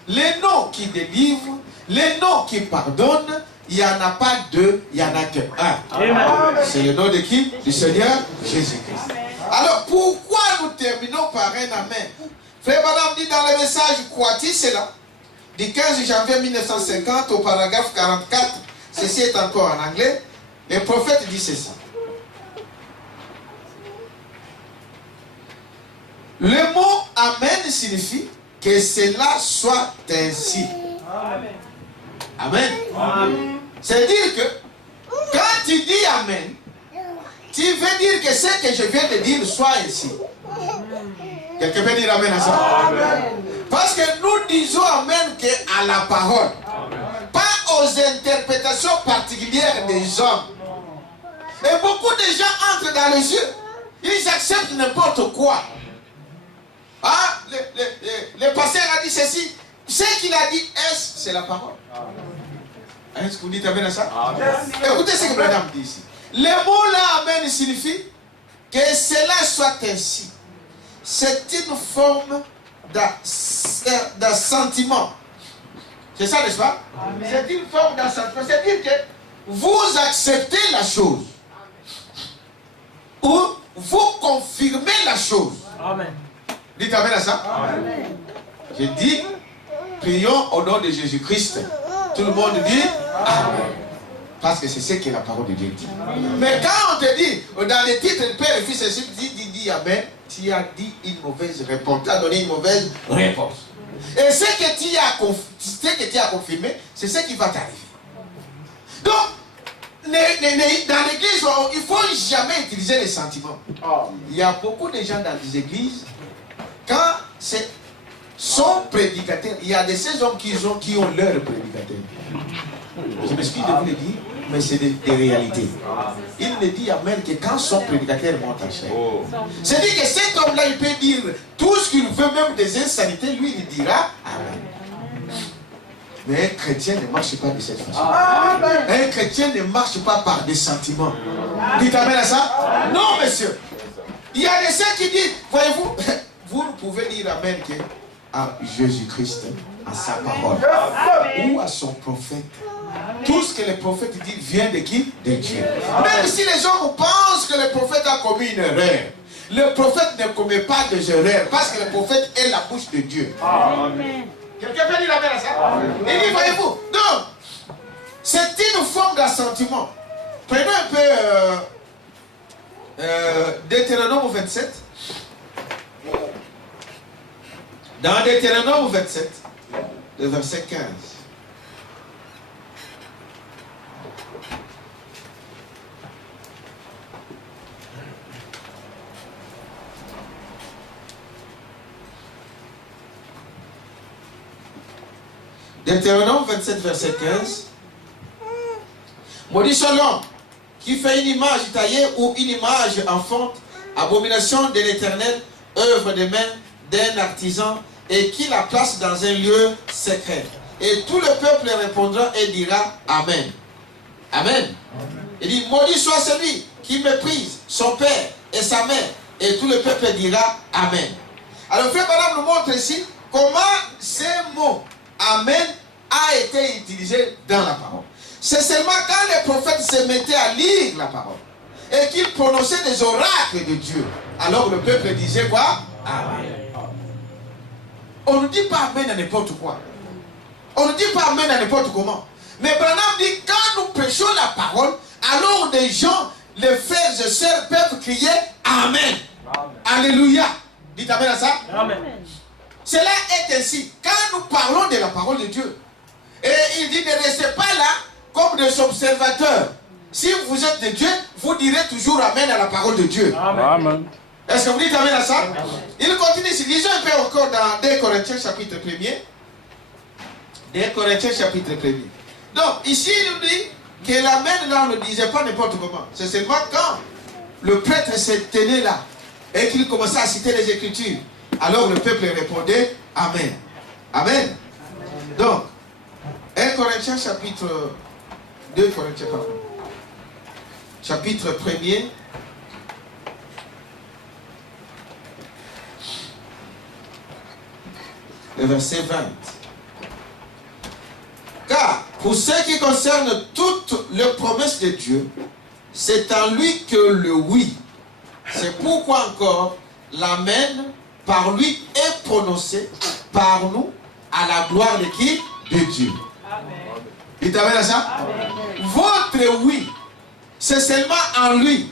les noms qui délivrent, les noms qui pardonnent, il n'y en a pas deux, il n'y en a qu'un. C'est le nom de qui? Du Seigneur Jésus-Christ. Alors pourquoi nous terminons par un Amen? Frère Branham dit dans le message Crois-tu cela? Du 15 janvier 1950 au paragraphe 44, ceci est encore en anglais, le prophète dit ceci. Le mot Amen signifie que cela soit ainsi. Amen. Amen. C'est-à-dire que quand tu dis Amen, tu veux dire que ce que je viens de dire soit ainsi. Quelqu'un peut dire Amen à ça? Amen. Parce que nous disons Amen qu'à la parole. Amen. Pas aux interprétations particulières des hommes. Et beaucoup de gens entrent dans les yeux. Ils acceptent n'importe quoi. Ah, le pasteur a dit ceci. Ce qu'il a dit, c'est la parole. Est-ce que vous dites Amen à ça? Amen. Écoutez ce que Branham dit ici. Le mot là, Amen, signifie que cela soit ainsi. C'est une forme d'un sentiment. C'est ça, n'est-ce pas? C'est une forme d'un sentiment. C'est-à-dire que vous acceptez la chose. Ou vous confirmez la chose. Amen. Dites Amen à ça? Amen. Je dis, prions au nom de Jésus-Christ. Tout le monde dit Amen. Parce que c'est ce que la parole de Dieu dit. Amen. Mais quand on te dit, dans les titres de Père et Fils et Esprit, dis Amen, tu as dit une mauvaise réponse. Tu as donné une mauvaise réponse. Et ce que tu as confirmé, c'est ce qui va t'arriver. Donc, dans l'église, il ne faut jamais utiliser les sentiments. Il y a beaucoup de gens dans les églises, quand c'est son prédicateur. Il y a de ces hommes qui ont leur prédicateur. Je m'excuse de vous le dire, mais c'est des réalités. Il ne dit Amen que quand son prédicateur monte en chair. C'est-à-dire que cet homme-là, il peut dire tout ce qu'il veut, même des insanités, lui, il dira Amen. Mais un chrétien ne marche pas de cette façon. Un chrétien ne marche pas par des sentiments. Dites Amen à ça? Non, monsieur. Il y a des gens qui disent, voyez-vous, vous ne pouvez dire Amen que à Jésus-Christ, à sa parole, ou à son prophète. Tout ce que le prophète dit vient de qui? De Dieu. Même si les gens pensent que le prophète a commis une erreur, le prophète ne commet pas de erreur parce que le prophète est la bouche de Dieu. Amen. Quelqu'un peut dire Amen à ça? Il dit, voyez-vous, non, c'est une forme d'assentiment. Prenons un peu Deutéronome 27. Dans Deutéronome 27, le verset 15. Deutéronome 27, verset 15. Maudit soit l'homme qui fait une image taillée ou une image en fonte, abomination de l'Éternel, œuvre de main d'un artisan, et qui la place dans un lieu secret. Et tout le peuple répondra et dira Amen. Amen. Il dit, maudit soit celui qui méprise son père et sa mère, et tout le peuple dira Amen. Alors, frère Madame nous montre ici comment ces mots Amen a été utilisé dans la parole. C'est seulement quand les prophètes se mettaient à lire la parole et qu'ils prononçaient des oracles de Dieu, alors le peuple disait quoi? Amen. On ne dit pas Amen à n'importe quoi. On ne dit pas Amen à n'importe comment. Mais Branham dit quand nous prêchons la parole, alors des gens, les frères et sœurs peuvent crier Amen. Amen. Alléluia. Dites Amen à ça. Amen. Cela est ainsi. Quand nous parlons de la parole de Dieu, et il dit ne restez pas là comme des observateurs. Si vous êtes de Dieu, vous direz toujours Amen à la parole de Dieu. Amen. Est-ce que vous dites Amen à ça? Amen. Il continue ici. Lisons un peu encore dans 2 Corinthiens chapitre 1er. 2 Corinthiens chapitre 1er. Donc ici il nous dit que l'Amen là on ne disait pas n'importe comment. C'est seulement quand le prêtre se tenait là et qu'il commençait à citer les Écritures. Alors le peuple répondait Amen. Amen. Donc, 1 Corinthiens chapitre 2 Corinthiens, pardon. Chapitre 1er. Le verset 20. Car pour ce qui concerne toutes les promesses de Dieu, c'est en lui que le oui. C'est pourquoi encore l'Amen par lui est prononcé par nous à la gloire de qui? De Dieu. Amen. Dites Amen à ça? Amen. Votre oui, c'est seulement en lui.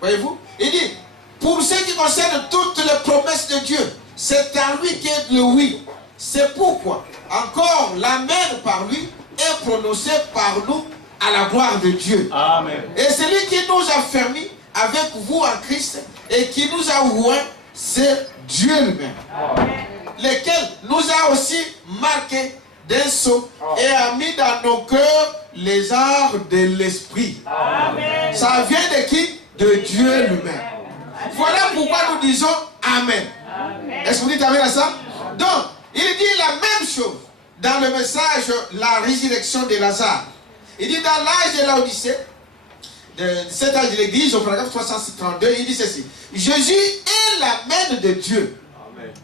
Voyez-vous? Il dit, pour ce qui concerne toutes les promesses de Dieu, c'est en lui qu'est le oui. C'est pourquoi encore l'Amen par lui est prononcé par nous à la gloire de Dieu. Amen. Et celui qui nous a fermis avec vous en Christ et qui nous a oints, c'est Dieu lui-même, lequel nous a aussi marqué d'un sceau et a mis dans nos cœurs les arts de l'esprit. Ça vient de qui? De Dieu lui-même. Voilà pourquoi nous disons Amen. Est-ce que vous dites Amen à ça? Donc, il dit la même chose dans le message la résurrection de Lazare. Il dit dans l'âge de l'Odyssée, de cet âge de l'église, au paragraphe 332, il dit ceci. Jésus est la main de Dieu.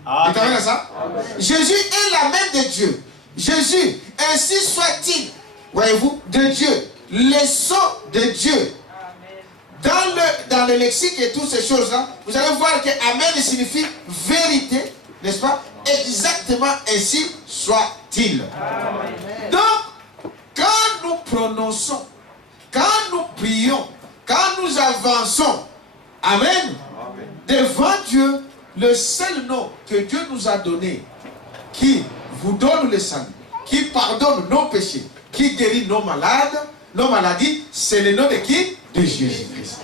Amen. Vous avez ça? Amen. Jésus est la main de Dieu. Jésus, ainsi soit-il, voyez-vous, de Dieu, le sceau de Dieu. Dans le lexique et toutes ces choses-là, vous allez voir que Amen signifie vérité, n'est-ce pas? Exactement ainsi soit-il. Donc, quand nous prononçons, quand nous prions, quand nous avançons, Amen, devant Dieu, le seul nom que Dieu nous a donné, qui vous donne le salut, qui pardonne nos péchés, qui guérit nos maladies, c'est le nom de qui? De Jésus-Christ.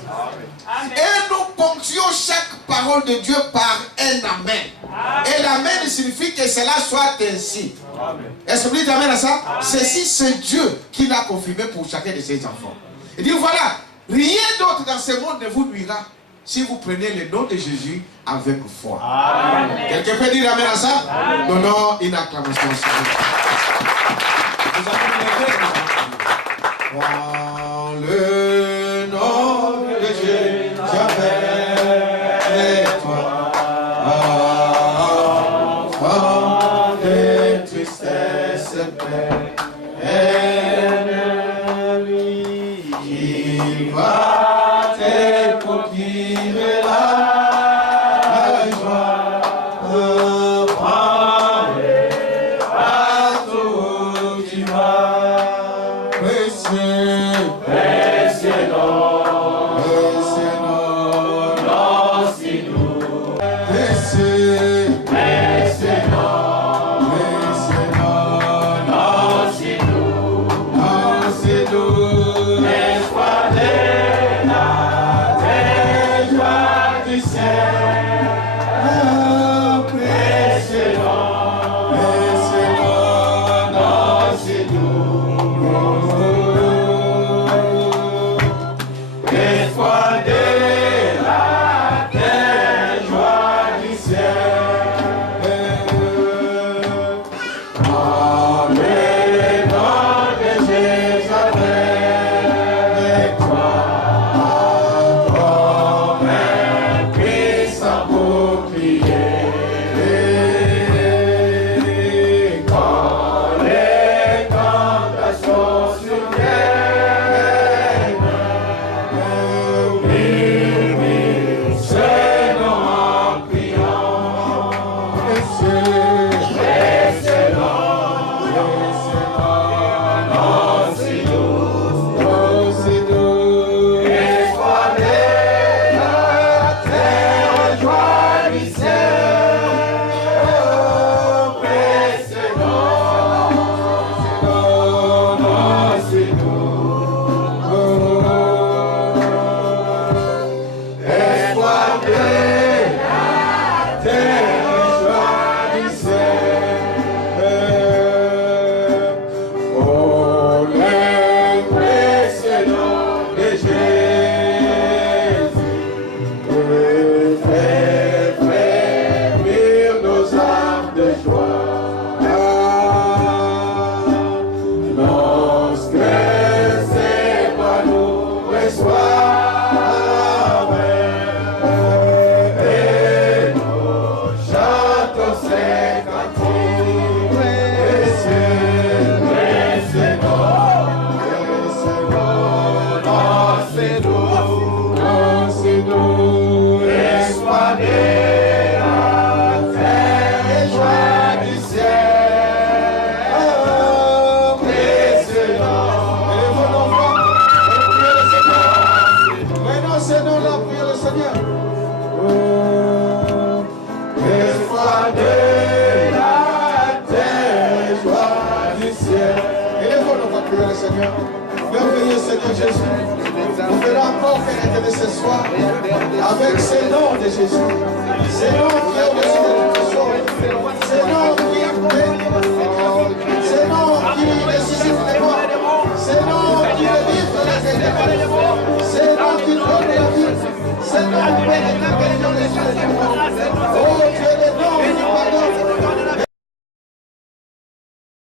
Et nous ponctuons chaque parole de Dieu par un Amen. Et l'amen signifie que cela soit ainsi. Est-ce que vous dites amen à ça? Ceci, c'est Dieu qui l'a confirmé pour chacun de ses enfants. Il dit voilà, rien d'autre dans ce monde ne vous nuira si vous prenez le nom de Jésus avec foi. Quelqu'un peut dire amen à ça? Donnons une acclamation. Dans le nom de Jésus, j'avais toi, enfant de tristesse, ennemi, qui va te procurer la joie, prends partout tu vas, précieux, précieux nom, si nous, précieux, précieux nom, si nous, espoir de la joie du ciel, précieux nom, si nous, espoir de la joie du ciel. Dans le nom de Jésus avec toi, comme un puissant bouclier. Quand les tentations surviennent, oui, c'est nous en priant. Précieux nom, si nous, espoir de la terre, joie du ciel. Précieux nom, si nous, espoir de la terre, joie du ciel. Oh, le précieux nom de Jésus, fait frémir nos âmes de joie. Lorsque c'est moi nous reçoivent, et nous chantons ces cantiques. Précieux, précieux nom, c'est nous, espoir de la terre, joie du ciel. Précieux nom, élevons nos voix, prions le Seigneur. Renoncez-nous la prière le Seigneur. Espoir de la terre, joie du ciel. Élevons nos voix, prions le Seigneur. Merveilleux Seigneur Jésus. Nous verrons encore faire ce soir avec ce nom de Jésus. Ce nom qui est au-dessus de toutes choses. Ce nom qui est béni.